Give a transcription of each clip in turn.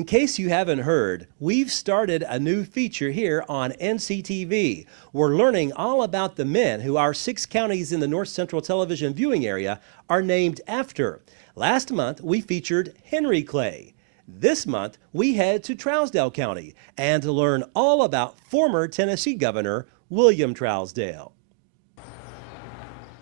In case you haven't heard, we've started a new feature here on NCTV. We're learning all about the men who our 6 counties in the North Central television viewing area are named after. Last month, we featured Henry Clay. This month, we head to Trousdale County and learn all about former Tennessee Governor William Trousdale.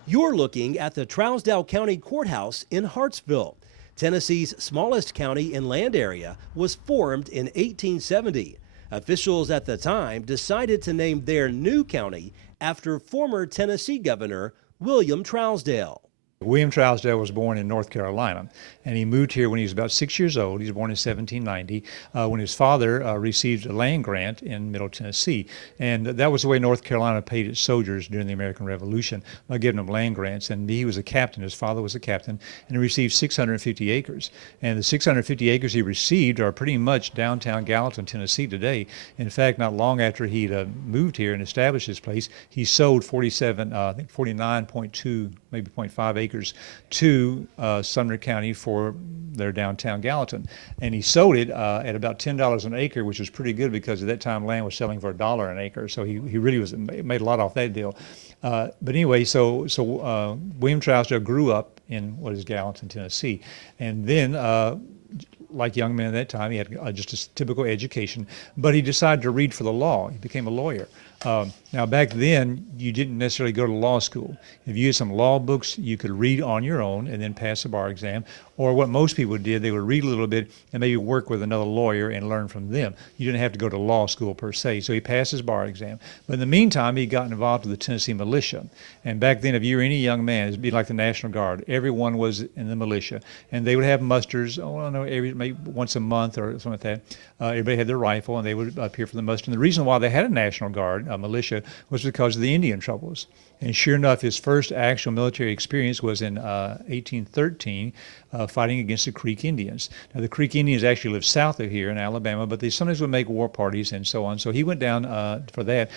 You're looking at the Trousdale County Courthouse in Hartsville. Tennessee's smallest county in land area was formed in 1870. Officials at the time decided to name their new county after former Tennessee Governor William Trousdale. William Trousdale was born in North Carolina, and he moved here when he was about 6 years old. He was born in 1790 when his father received a land grant in Middle Tennessee. And that was the way North Carolina paid its soldiers during the American Revolution, by giving them land grants. And he was a captain, his father was a captain, and he received 650 acres. And the 650 acres he received are pretty much downtown Gallatin, Tennessee today. In fact, not long after he'd moved here and established his place, he sold 49.2, maybe 0.5 acres to Sumner County for their downtown Gallatin. And he sold it at about $10 an acre, which was pretty good because at that time land was selling for $1 an acre. So he really made a lot off that deal. But anyway, so William Trousdale grew up in what is Gallatin, Tennessee. And then like young men at that time, he had just a typical education, but he decided to read for the law. He became a lawyer. Now back then, you didn't necessarily go to law school. If you had some law books, you could read on your own and then pass the bar exam. Or what most people did, they would read a little bit and maybe work with another lawyer and learn from them. You didn't have to go to law school per se. So he passed his bar exam. But in the meantime, he got involved with the Tennessee militia. And back then, if you were any young man, it'd be like the National Guard. Everyone was in the militia. And they would have musters, I don't know, maybe once a month or something like that. Everybody had their rifle and they would appear for the muster. And the reason why they had a National Guard, a militia, was because of the Indian troubles. And sure enough, his first actual military experience was in 1813, fighting against the Creek Indians. Now, the Creek Indians actually lived south of here in Alabama, but they sometimes would make war parties and so on. So he went down for that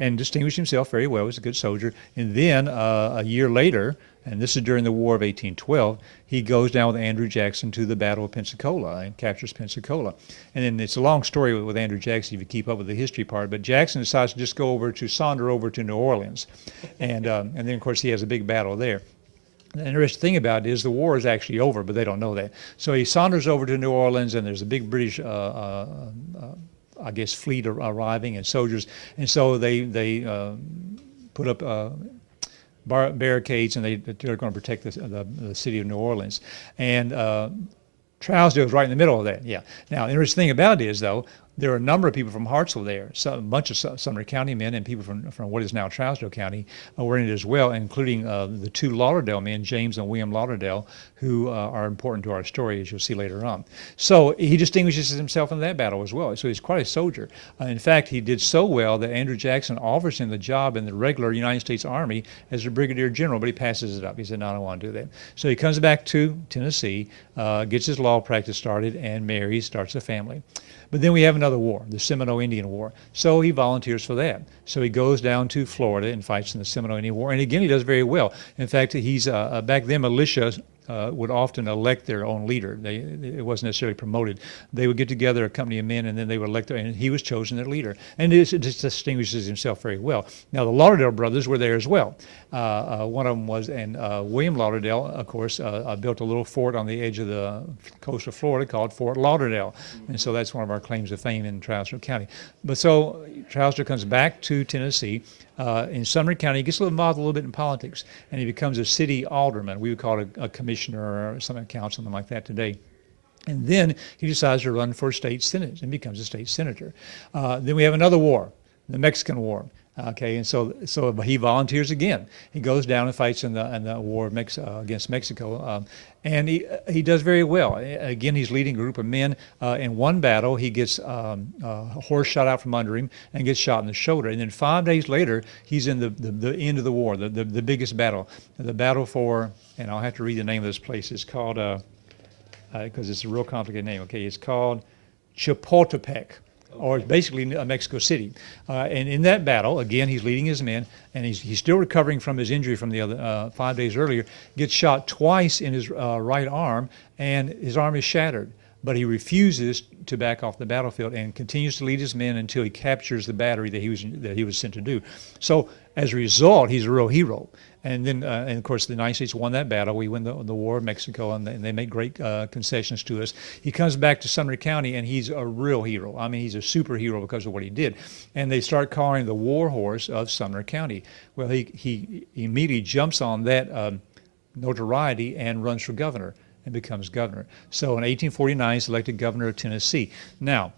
and distinguished himself very well. He was a good soldier. And then a year later, and this is during the War of 1812, he goes down with Andrew Jackson to the Battle of Pensacola and captures Pensacola. And then it's a long story with Andrew Jackson if you keep up with the history part, but Jackson decides to just go saunder over to New Orleans. And then, of course, he has a big battle there. The interesting thing about it is the war is actually over, but they don't know that. So he saunters over to New Orleans, and there's a big British I guess, fleet arriving and soldiers. And so they put up barricades, and they're going to protect the city of New Orleans. And Trousdale was right in the middle of that, yeah. Now, the interesting thing about it is, though, there are a number of people from Hartsville there. So a bunch of Sumner County men and people from what is now Trousdale County were in it as well, including the 2 Lauderdale men, James and William Lauderdale, who are important to our story, as you'll see later on. So he distinguishes himself in that battle as well. So he's quite a soldier. In fact, he did so well that Andrew Jackson offers him the job in the regular United States Army as a brigadier general, but he passes it up. He said, no, I don't want to do that. So he comes back to Tennessee, gets his law practice started, and marries, starts a family. But then we have another war, the Seminole Indian War. So he volunteers for that. So he goes down to Florida and fights in the Seminole Indian War. And again, he does very well. In fact, he's back then militia would often elect their own leader. It wasn't necessarily promoted. They would get together a company of men, and then they would elect, and he was chosen their leader. And it distinguishes himself very well. Now, the Lauderdale brothers were there as well. One of them was, and William Lauderdale, of course, built a little fort on the edge of the coast of Florida called Fort Lauderdale. And so that's one of our claims of fame in Trousdale County. But so Trousdale comes back to Tennessee. In Sumner County, he gets involved a little bit in politics, and he becomes a city alderman. We would call it a commissioner or something like that today. And then he decides to run for state senate and becomes a state senator. Then we have another war, the Mexican War. Okay, and so he volunteers again. He goes down and fights in the war against Mexico, and he does very well. Again, he's leading a group of men. In one battle, he gets a horse shot out from under him and gets shot in the shoulder. And then 5 days later, he's in the end of the war, the biggest battle, the battle for, and I'll have to read the name of this place. It's called, because it's a real complicated name. Okay, it's called Chapultepec. Or basically Mexico City. And in that battle, again, he's leading his men, and he's still recovering from his injury from the other 5 days earlier, gets shot twice in his right arm, and his arm is shattered. but he refuses to back off the battlefield and continues to lead his men until he captures the battery that he was sent to do. So as a result, he's a real hero. And then, and of course, the United States won that battle. We win the War of Mexico, and they make great concessions to us. He comes back to Sumner County, and he's a real hero. I mean, he's a superhero because of what he did. And they start calling him the war horse of Sumner County. Well, he immediately jumps on that notoriety and runs for governor and becomes governor. So in 1849, he's elected governor of Tennessee. Now,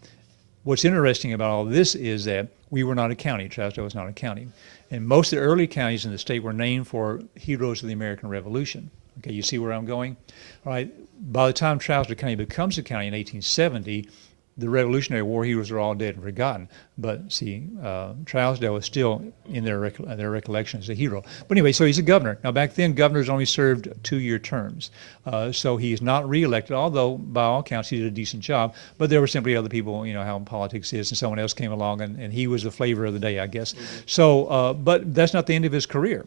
what's interesting about all this is that we were not a county. Trousdale was not a county. And most of the early counties in the state were named for heroes of the American Revolution. Okay, you see where I'm going? All right, by the time Trousdale County becomes a county in 1870, the Revolutionary War heroes are all dead and forgotten. But see, Trousdale is still in their recollection as a hero. But anyway, so he's a governor. Now back then, governors only served 2-year terms. So he's not reelected, although by all accounts he did a decent job. But there were simply other people, you know how politics is, and someone else came along, and he was the flavor of the day, I guess. Mm-hmm. So, but that's not the end of his career.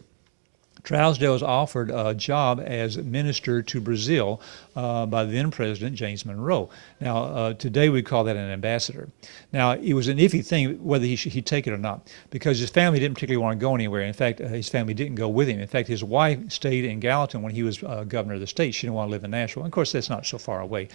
Trousdale was offered a job as minister to Brazil by the then President James Monroe. Now, today we call that an ambassador. Now, it was an iffy thing whether he'd take it or not, because his family didn't particularly want to go anywhere. In fact, his family didn't go with him. In fact, his wife stayed in Gallatin when he was governor of the state. She didn't want to live in Nashville. And of course, that's not so far away.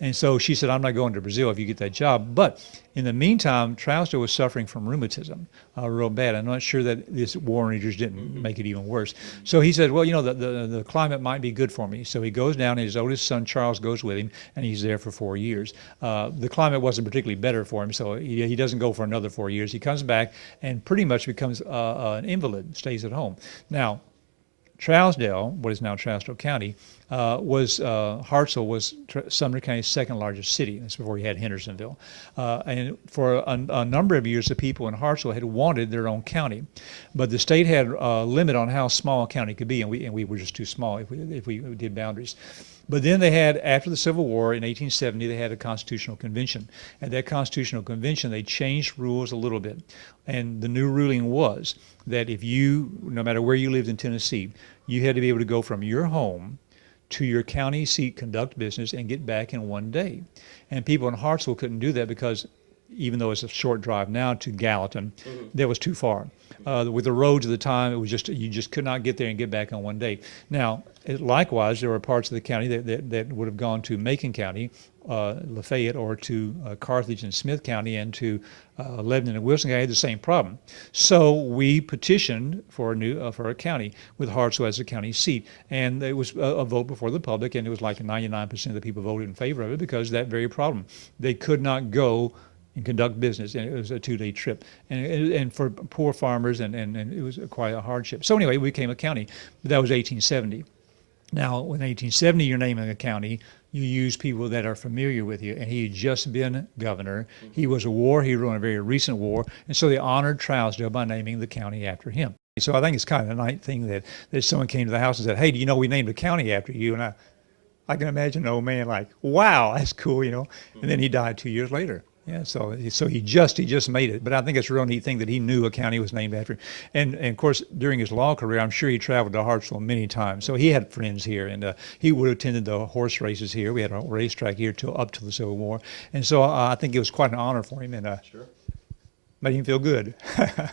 And so she said, I'm not going to Brazil if you get that job. But in the meantime, Trousdale was suffering from rheumatism real bad. I'm not sure that this War Rangers didn't make it even worse. So he said, well, you know, the climate might be good for me. So he goes down, and his oldest son, Charles, goes with him, and he's there for 4 years. The climate wasn't particularly better for him, so he doesn't go for another 4 years. He comes back and pretty much becomes an invalid, stays at home. Now, Trousdale, what is now Trousdale County, Hartselle was Sumner County's second largest city. That's before he had Hendersonville. And for a number of years, the people in Hartselle had wanted their own county. But the state had a limit on how small a county could be, and we were just too small if we did boundaries. But then they had, after the Civil War in 1870, they had a constitutional convention. At that constitutional convention, they changed rules a little bit. And the new ruling was that if you, no matter where you lived in Tennessee, you had to be able to go from your home to your county seat, conduct business, and get back in one day. And people in Hartselle couldn't do that because even though it's a short drive now to Gallatin, that was too far. With the roads at the time, it was just, you just could not get there and get back on one day. Now, likewise, there were parts of the county that would have gone to Macon County, Lafayette, or to Carthage and Smith County, and to Lebanon and Wilson County, had the same problem. So we petitioned for a county with Hartselle as a county seat, and it was a vote before the public, and it was like 99% of the people voted in favor of it because of that very problem. They could not go and conduct business, and it was a 2-day trip, and for poor farmers, and it was quite a hardship. So anyway, we became a county, but that was 1870. Now, in 1870, you're naming a county, you use people that are familiar with you, and he had just been governor. He was a war hero in a very recent war, and so they honored Trousdale by naming the county after him. So I think it's kind of a nice thing that someone came to the house and said, hey, do you know we named a county after you? And I can imagine an old man like, wow, that's cool, you know. And then he died 2 years later. Yeah, so he just made it. But I think it's a real neat thing that he knew a county was named after him. And of course, during his law career, I'm sure he traveled to Hartselle many times. So he had friends here, and he would have attended the horse races here. We had a racetrack here up till the Civil War. And so I think it was quite an honor for him, and sure. Made him feel good.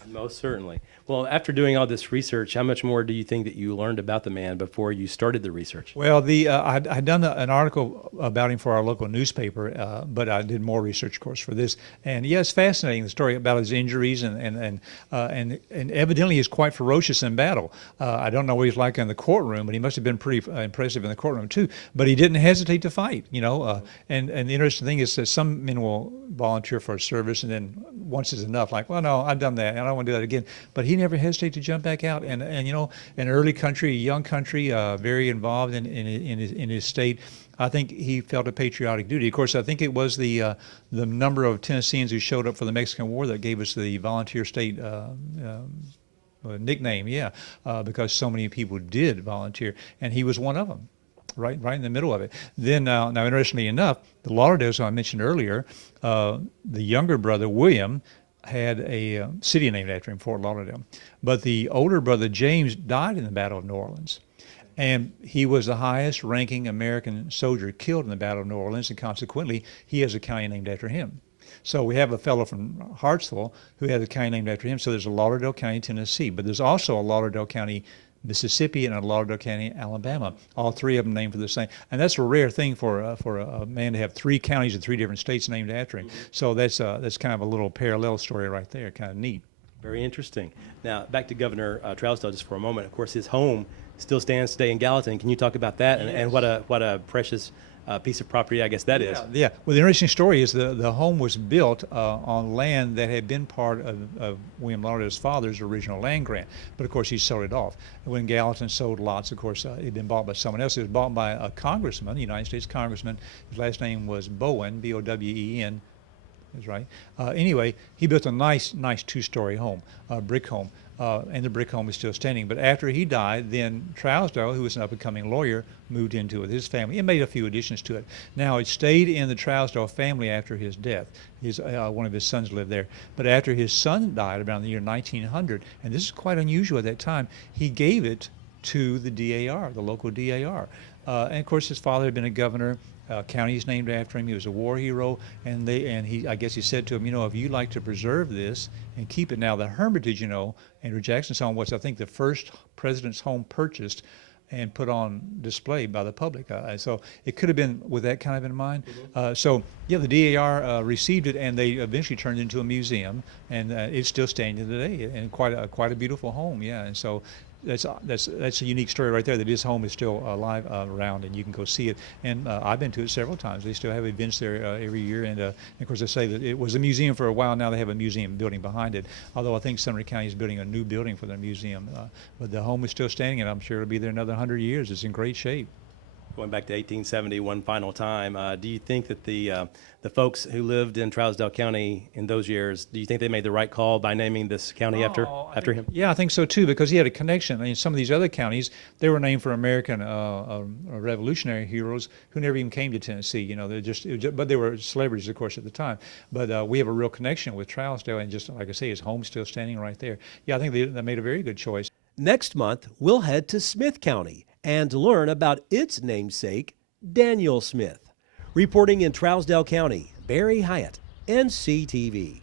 Most certainly. Well, after doing all this research, how much more do you think that you learned about the man before you started the research? Well, I'd done an article about him for our local newspaper, but I did more research, of course, for this. And yeah, it's fascinating, the story about his injuries, and evidently he's quite ferocious in battle. I don't know what he's like in the courtroom, but he must have been pretty impressive in the courtroom too. But he didn't hesitate to fight, you know. And the interesting thing is that some men will volunteer for a service, and then once is enough, like, well, no, I've done that, and I don't want to do that again. But he never hesitated to jump back out, and you know, an early country, a young country, very involved in his state. I think he felt a patriotic duty. Of course, I think it was the number of Tennesseans who showed up for the Mexican War that gave us the volunteer state nickname, yeah, because so many people did volunteer, and he was one of them. Right in the middle of it. Then, now interestingly enough, the Lauderdales, who I mentioned earlier, the younger brother, William, had a city named after him, Fort Lauderdale. But the older brother, James, died in the Battle of New Orleans. And he was the highest ranking American soldier killed in the Battle of New Orleans, and consequently, he has a county named after him. So we have a fellow from Hartsville who has a county named after him. So there's a Lauderdale County, Tennessee, but there's also a Lauderdale County, Mississippi, and a Lauderdale County, Alabama. All three of them named for the same. And that's a rare thing for a man to have three counties in three different states named after him. So that's kind of a little parallel story right there, kind of neat. Very interesting. Now, back to Governor Trousdale just for a moment. Of course, his home still stands today in Gallatin. Can you talk about that and what a precious piece of property I guess that is? Yeah. Well, the interesting story is the home was built on land that had been part of William Lauderdale's father's original land grant. But of course, he sold it off. And when Gallatin sold lots, of course, it had been bought by someone else. It was bought by a congressman, a United States congressman. His last name was Bowen, Bowen. Is right. Anyway, he built a nice two-story home, brick home, and the brick home is still standing. But after he died, then Trousdale, who was an up-and-coming lawyer, moved into it, his family, and made a few additions to it. Now, it stayed in the Trousdale family after his death. One of his sons lived there. But after his son died around the year 1900, and this is quite unusual at that time, he gave it to the DAR, the local DAR. And of course, his father had been a governor. County is named after him. He was a war hero, and I guess he said to him, if you like to preserve this and keep it. Now, the Hermitage, Andrew Jackson's home was, I think, the first president's home purchased and put on display by the public. So it could have been with that kind of in mind. The DAR received it, and they eventually turned it into a museum, and it's still standing today, and quite a beautiful home. Yeah, and so. That's a unique story right there, that his home is still alive around, and you can go see it. And I've been to it several times. They still have events there every year. And of course, they say that it was a museum for a while. Now they have a museum building behind it. Although I think Sumner County is building a new building for their museum. But the home is still standing, and I'm sure it'll be there another 100 years. It's in great shape. Going back to 1870 one final time, do you think that the folks who lived in Trousdale County in those years, do you think they made the right call by naming this county after him? Yeah, I think so too, because he had a connection. I mean, some of these other counties, they were named for American revolutionary heroes who never even came to Tennessee. But they were celebrities, of course, at the time. But we have a real connection with Trousdale, and just like I say, his home's still standing right there. Yeah, I think they made a very good choice. Next month, we'll head to Smith County and learn about its namesake, Daniel Smith. Reporting in Trousdale County, Barry Hyatt, NCTV.